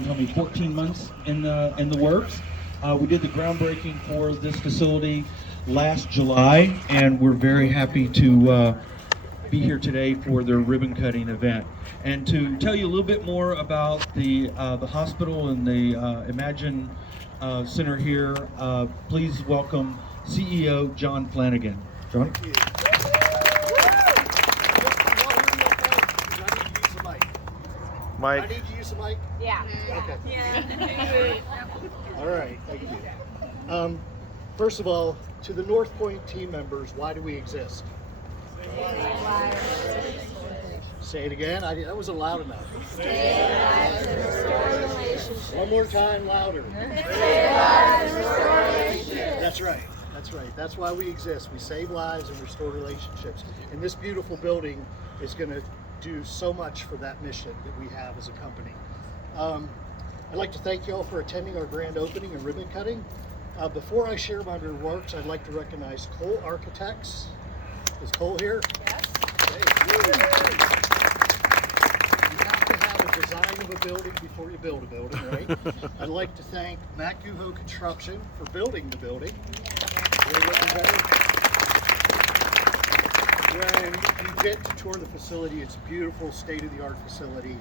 John told me 14 months in the works. We did the groundbreaking for this facility last July, and we're very happy to be here today for their ribbon cutting event. And to tell you a little bit more about the hospital and the Imagine Center here, please welcome CEO John Flanagan. John? Mike. I need to use the mic? Yeah. Okay. Yeah. All right, thank you. First of all, to the Northpoint team members, why do we exist? Say it again. That wasn't loud enough. Save lives and restore relationships. One more time, louder. Save lives and restore relationships. That's right. That's right. That's why we exist. We save lives and restore relationships. And this beautiful building is going to do so much for that mission that we have as a company. I'd like to thank you all for attending our grand opening and ribbon cutting. Before I share my remarks, I'd like to recognize Cole Architects. Is Cole here? Yes. You have to have a design of a building before you build a building, right? I'd like to thank Matt Guho Construction for building the building. Really looking better. When you get to tour the facility, it's a beautiful state-of-the-art facility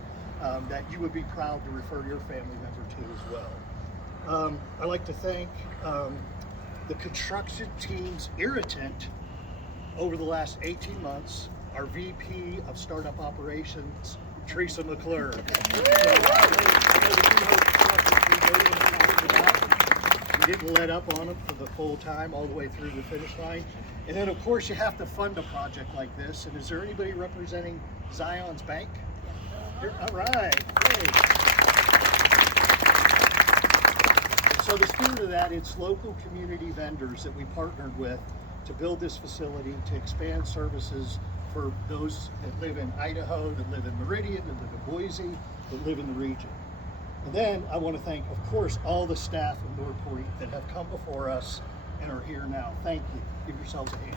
that you would be proud to refer your family member to as well. I'd like to thank the construction team's irritant over the last 18 months, our VP of Startup Operations, Teresa McClure. We didn't let up on them for the full time, all the way through the finish line. And then, of course, you have to fund a project like this. And is there anybody representing Zion's Bank? All right, great. So the spirit of that, it's local community vendors that we partnered with to build this facility, to expand services for those that live in Idaho, that live in Meridian, that live in Boise, that live in the region. And then I want to thank, of course, all the staff of Northpoint that have come before us and are here now. Thank you. Give yourselves a hand.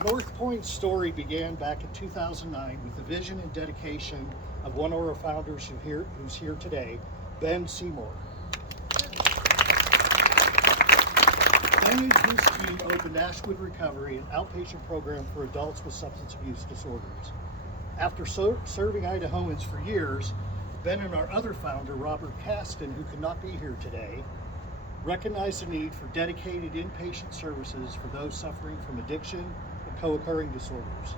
Northpoint's story began back in 2009 with the vision and dedication of one of our founders who's here today, Ben Seymour. Ben and his team opened Ashwood Recovery, an outpatient program for adults with substance abuse disorders. After serving Idahoans for years, Ben and our other founder, Robert Caston, who could not be here today, recognized the need for dedicated inpatient services for those suffering from addiction and co-occurring disorders.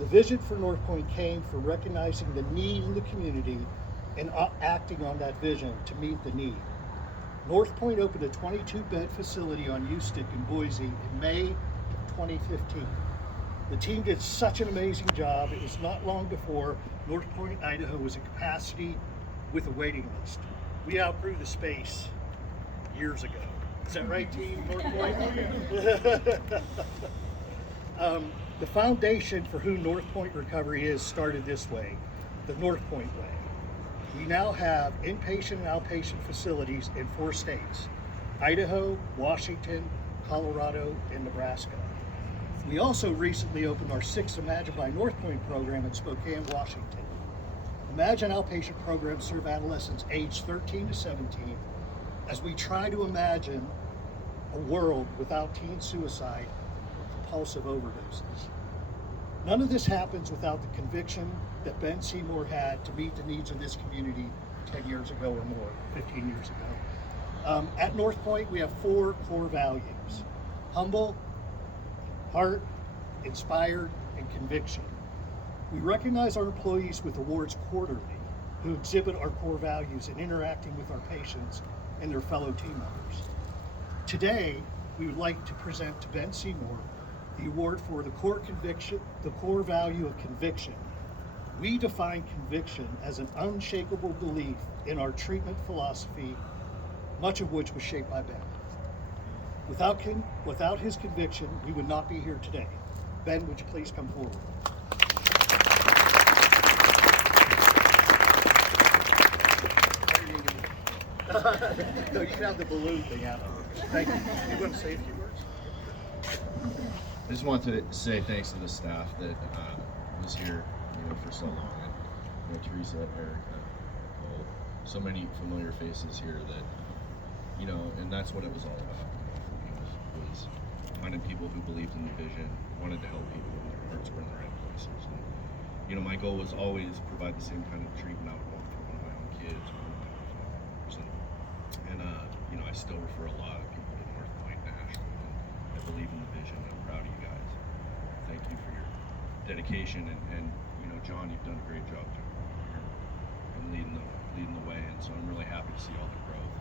The vision for Northpoint came from recognizing the need in the community and acting on that vision to meet the need. Northpoint opened a 22-bed facility on Ustick in Boise in May 2015. The team did such an amazing job. It was not long before Northpoint, Idaho was at capacity with a waiting list. We outgrew the space years ago. Is that right, team, Northpoint? The foundation for who Northpoint Recovery is started this way, the Northpoint way. We now have inpatient and outpatient facilities in 4 states, Idaho, Washington, Colorado, and Nebraska. We also recently opened our 6th Imagine by Northpoint program in Spokane, Washington. Imagine outpatient programs serve adolescents aged 13 to 17 as we try to imagine a world without teen suicide or compulsive overdoses. None of this happens without the conviction that Ben Seymour had to meet the needs of this community 10 years ago or more, 15 years ago. At Northpoint, we have 4 core values: humble, heart, inspired, and conviction. We recognize our employees with awards quarterly who exhibit our core values in interacting with our patients and their fellow team members. Today, we would like to present to Ben Seymour the award for the core value of conviction. We define conviction as an unshakable belief in our treatment philosophy, much of which was shaped by Ben. Without his conviction, we would not be here today. Ben, would you please come forward? No, you can have the balloon thing afterwards. Thank you. You want to say a few words? I just want to say thanks to the staff that was here, for so long. And Teresa, Erica, Cole, so many familiar faces here that, and that's what it was all about. Was finding people who believed in the vision, wanted to help people when their hearts were in the right places. And, my goal was always provide the same kind of treatment I would want for one of my own kids or one of my own family members. And I still refer a lot of people to Northpoint National, and I believe in the vision. I'm proud of you guys. Thank you for your dedication, and John, you've done a great job and leading the way, and so I'm really happy to see all the growth.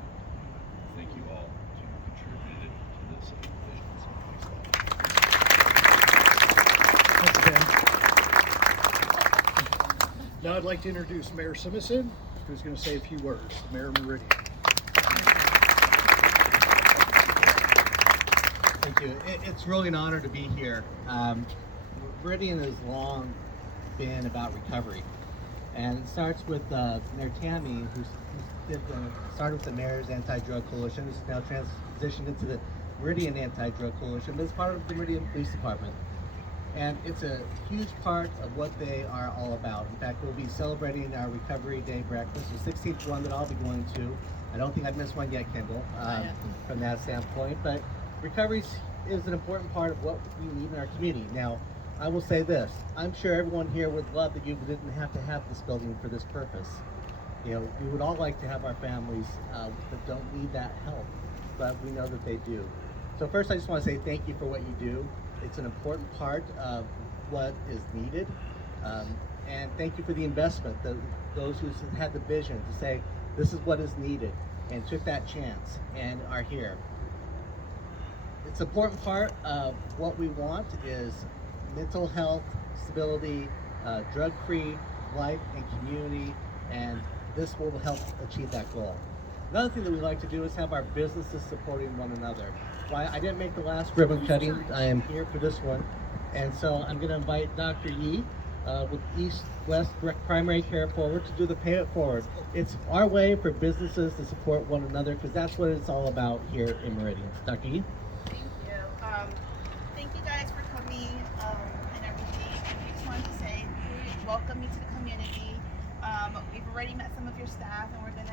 Thank you all who contributed to this vision. So thanks a lot. Thanks, Ben. Now I'd like to introduce Mayor Simison, who's going to say a few words. Mayor Meridian. Thank you. It's really an honor to be here. Meridian has long been about recovery, and it starts with Mayor Tammy, who started with the Mayor's Anti-Drug Coalition. It's now transitioned into the Meridian Anti-Drug Coalition, but it's part of the Meridian Police Department. And it's a huge part of what they are all about. In fact, we'll be celebrating our Recovery Day breakfast, the 16th one that I'll be going to. I don't think I've missed one yet, Kendall, from that standpoint. But recovery is an important part of what we need in our community. Now, I will say this, I'm sure everyone here would love that you didn't have to have this building for this purpose. We would all like to have our families that don't need that help, but we know that they do. So first, I just want to say thank you for what you do. It's an important part of what is needed. And thank you for the investment, those who had the vision to say, this is what is needed, and took that chance and are here. It's an important part of what we want is mental health, stability, drug-free life and community, and this will help achieve that goal. Another thing that we like to do is have our businesses supporting one another. Why I didn't make the last ribbon cutting, I am here for this one, and so I'm going to invite Dr. Yee with East West Direct Primary Care forward to do the Pay It Forward. It's our way for businesses to support one another, because that's what it's all about here in Meridian. Dr. Yee? Thank you. Thank you guys for coming and everything. We just wanted to say we welcome you to the community. We've already met some of your staff, and we're gonna,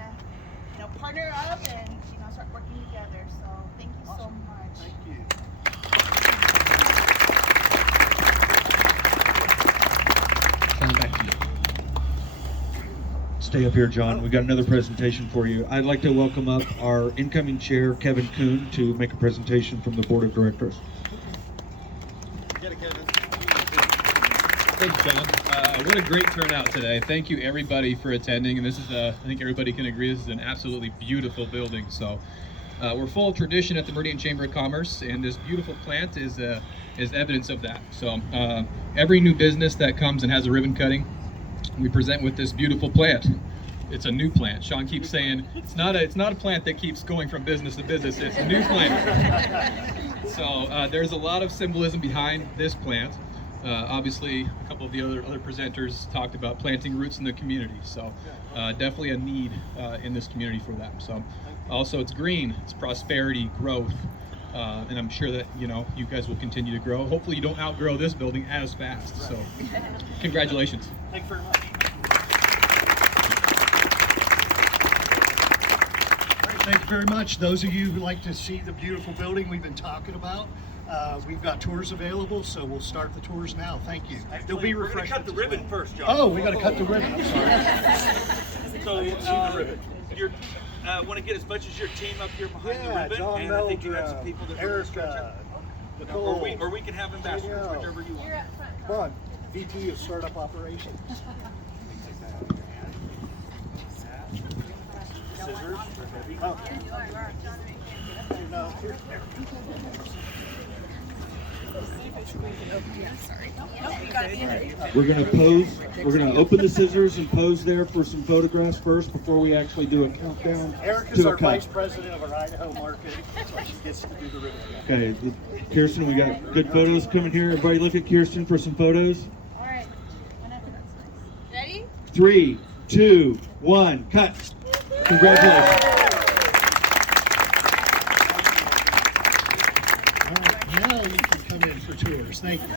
partner up and start working together. So thank you so much. Thank you. Back to you. Stay up here, John. We've got another presentation for you. I'd like to welcome up our incoming chair, Kevin Kuhn, to make a presentation from the Board of Directors. Get it, Kevin. Thank you, John. What a great turnout today. Thank you, everybody, for attending. And this is, I think everybody can agree, this is an absolutely beautiful building. So we're full of tradition at the Meridian Chamber of Commerce, and this beautiful plant is evidence of that. So every new business that comes and has a ribbon cutting, we present with this beautiful plant. It's a new plant. Sean keeps saying it's not a plant that keeps going from business to business. It's a new plant. So there's a lot of symbolism behind this plant. Obviously, a couple of the other presenters talked about planting roots in the community. So definitely a need in this community for that. So also, it's green. It's prosperity, growth. And I'm sure that you guys will continue to grow. Hopefully you don't outgrow this building as fast. So congratulations. Thank you very much. All right, thank you very much. Those of you who like to see the beautiful building we've been talking about, we've got tours available, so we'll start the tours now. Thank you. There'll be refreshments. Cut the ribbon first, John. Oh, we got to cut the ribbon. I'm sorry. So, you want to get as much as your team up here behind the ribbon, John and I think you have some people that Eric, Nicole, or we can have ambassadors, whichever you want. come on, VP of Startup Operations. Scissors. Oh. No, here. We're going to pose. We're going to open the scissors and pose there for some photographs first before we actually do a countdown. Eric is our vice president of our Idaho market, so he gets to do the ribbon. Okay, Kirsten, we got good photos coming here. Everybody look at Kirsten for some photos. All right. Ready? 3, 2, 1, cut. Congratulations. All right, now you can come in for tours. Thank you.